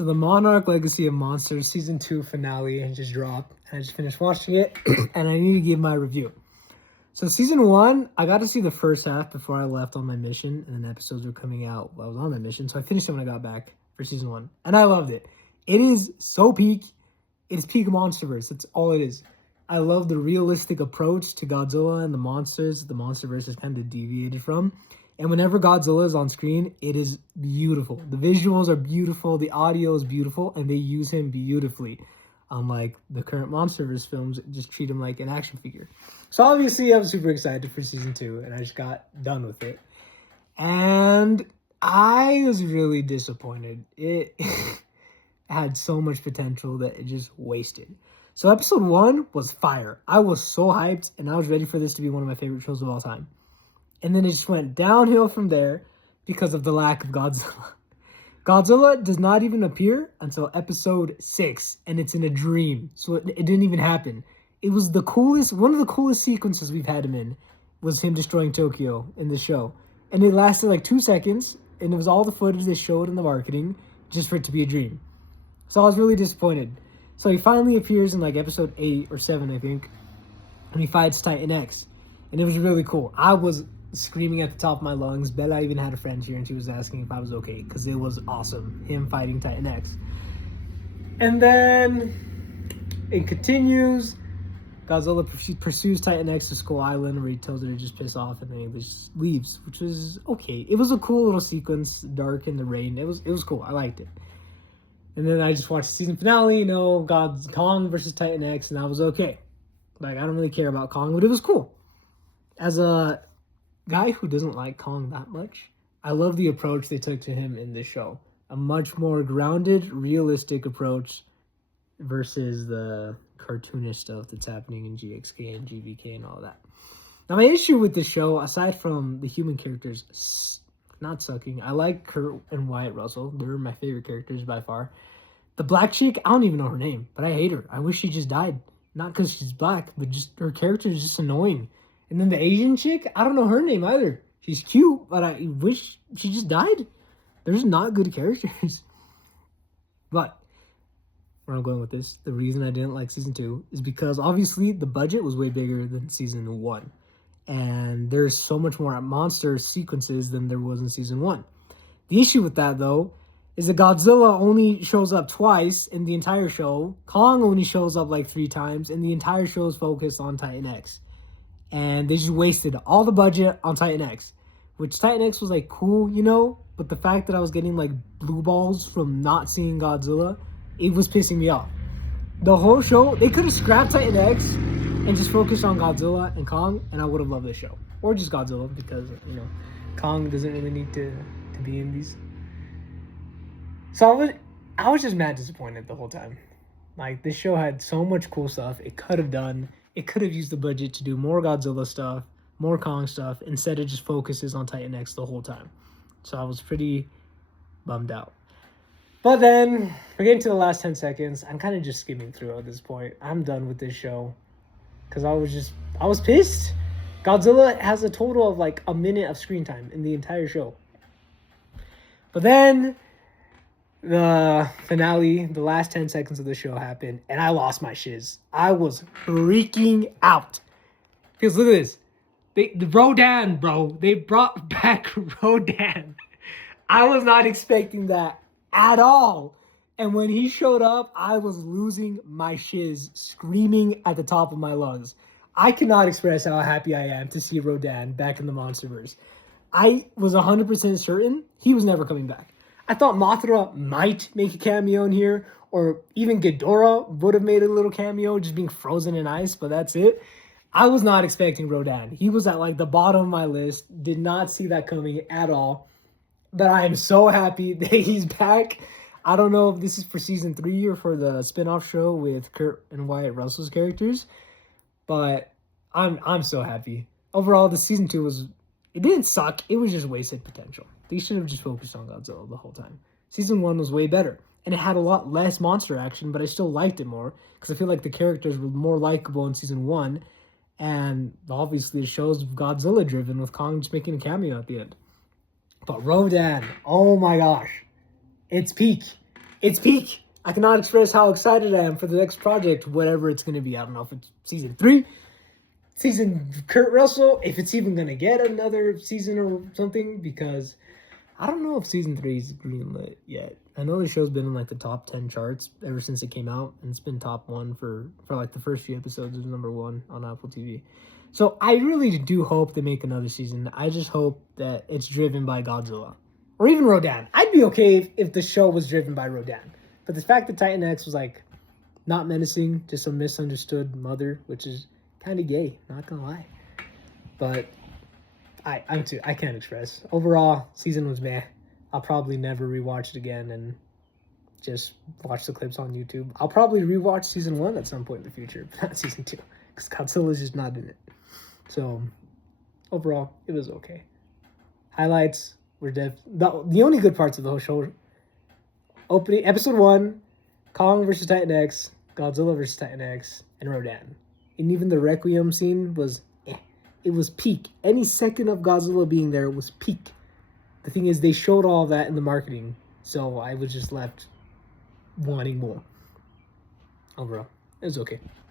So the Monarch Legacy of Monsters Season 2 finale just dropped. I just finished watching it, and I need to give my review. So Season 1, I got to see the first half before I left on my mission, and then episodes were coming out while I was on that mission. So I finished it when I got back for Season 1, and I loved it. It is so peak. It's peak Monsterverse. That's all it is. I love the realistic approach to Godzilla and the monsters the Monsterverse is kind of deviated from. And whenever Godzilla is on screen, it is beautiful. The visuals are beautiful, the audio is beautiful, and they use him beautifully. Unlike the current Monsterverse films, just treat him like an action figure. So obviously, I'm super excited for Season 2, and I just got done with it. And I was really disappointed. It had so much potential that it just wasted. So Episode 1 was fire. I was so hyped, and I was ready for this to be one of my favorite shows of all time. And then it just went downhill from there because of the lack of Godzilla. Godzilla does not even appear until Episode 6, and it's in a dream. So it didn't even happen. It was the coolest, one of the coolest sequences we've had him in, was him destroying Tokyo in the show. And it lasted like 2 seconds, and it was all the footage they showed in the marketing, just for it to be a dream. So I was really disappointed. So he finally appears in like Episode 8 or 7, I think, and he fights Titan X. And it was really cool. I was screaming at the top of my lungs. Bella even had a friend here, and she was asking if I was okay, because it was awesome, him fighting Titan X. And then it continues. Godzilla pursues Titan X to Skull Island, where he tells her to just piss off, and then he just leaves, which was okay. It was a cool little sequence, dark in the rain. It was cool. I liked it. And then I just watched the season finale, Kong versus Titan X, and I was okay. Like, I don't really care about Kong, but it was cool. As a guy who doesn't like Kong that much, I love the approach they took to him in this show. A much more grounded, realistic approach versus the cartoonish stuff that's happening in GXK and GVK and all that. Now, my issue with this show, aside from the human characters not sucking, I like Kurt and Wyatt Russell. They're my favorite characters by far. The black chick, I don't even know her name, but I hate her. I wish she just died. Not because she's black, but just her character is just annoying. And then the Asian chick, I don't know her name either. She's cute, but I wish she just died. There's not good characters. But where I'm going with this, the reason I didn't like Season 2 is because obviously the budget was way bigger than Season 1. And there's so much more monster sequences than there was in Season 1. The issue with that, though, is that Godzilla only shows up twice in the entire show. Kong only shows up like 3 times, and the entire show is focused on Titan X. And they just wasted all the budget on Titan X, which Titan X was like cool, but the fact that I was getting like blue balls from not seeing Godzilla, it was pissing me off. The whole show, they could have scrapped Titan X and just focused on Godzilla and Kong, and I would have loved this show. Or just Godzilla, because, Kong doesn't really need to be in these. So I was just mad disappointed the whole time. Like, this show had so much cool stuff it could have done. It could have used the budget to do more Godzilla stuff, more Kong stuff, instead it just focuses on Titan X the whole time. So I was pretty bummed out. But then, we're getting to the last 10 seconds. I'm kind of just skimming through at this point. I'm done with this show. Because I was pissed. Godzilla has a total of like a minute of screen time in the entire show. But then the finale, the last 10 seconds of the show happened, and I lost my shiz. I was freaking out. Because look at this. The Rodan, bro. They brought back Rodan. I was not expecting that at all. And when he showed up, I was losing my shiz, screaming at the top of my lungs. I cannot express how happy I am to see Rodan back in the Monsterverse. I was 100% certain he was never coming back. I thought Mothra might make a cameo in here, or even Ghidorah would have made a little cameo, just being frozen in ice, but that's it. I was not expecting Rodan. He was at like the bottom of my list. Did not see that coming at all. But I am so happy that he's back. I don't know if this is for Season 3 or for the spin-off show with Kurt and Wyatt Russell's characters, but I'm so happy. Overall, the Season 2 it didn't suck. It was just wasted potential. They should have just focused on Godzilla the whole time. Season 1 was way better, and it had a lot less monster action, but I still liked it more because I feel like the characters were more likable in Season 1, and obviously the show's Godzilla-driven with Kong just making a cameo at the end. But Rodan, oh my gosh, it's peak. It's peak. I cannot express how excited I am for the next project, whatever it's going to be. I don't know if it's season 3, season Kurt Russell, if it's even going to get another season or something, because I don't know if season 3 is greenlit yet. I know the show's been in like the top 10 charts ever since it came out, and it's been top 1 for like the first few episodes. It was number 1 on Apple TV. So I really do hope they make another season. I just hope that it's driven by Godzilla. Or even Rodan. I'd be okay if the show was driven by Rodan. But the fact that Titan X was like not menacing, just a misunderstood mother, which is kind of gay, not gonna lie. But I can't express. Overall, season was meh. I'll probably never rewatch it again and just watch the clips on YouTube. I'll probably rewatch season 1 at some point in the future, but not season 2, because Godzilla's just not in it. So overall, it was okay. Highlights were the only good parts of the whole show. Opening episode 1, Kong versus Titan X, Godzilla versus Titan X, and Rodan. And even the Requiem scene was it was peak. Any second of Godzilla being there was peak. The thing is, they showed all that in the marketing, so I was just left wanting more. Overall, it was okay.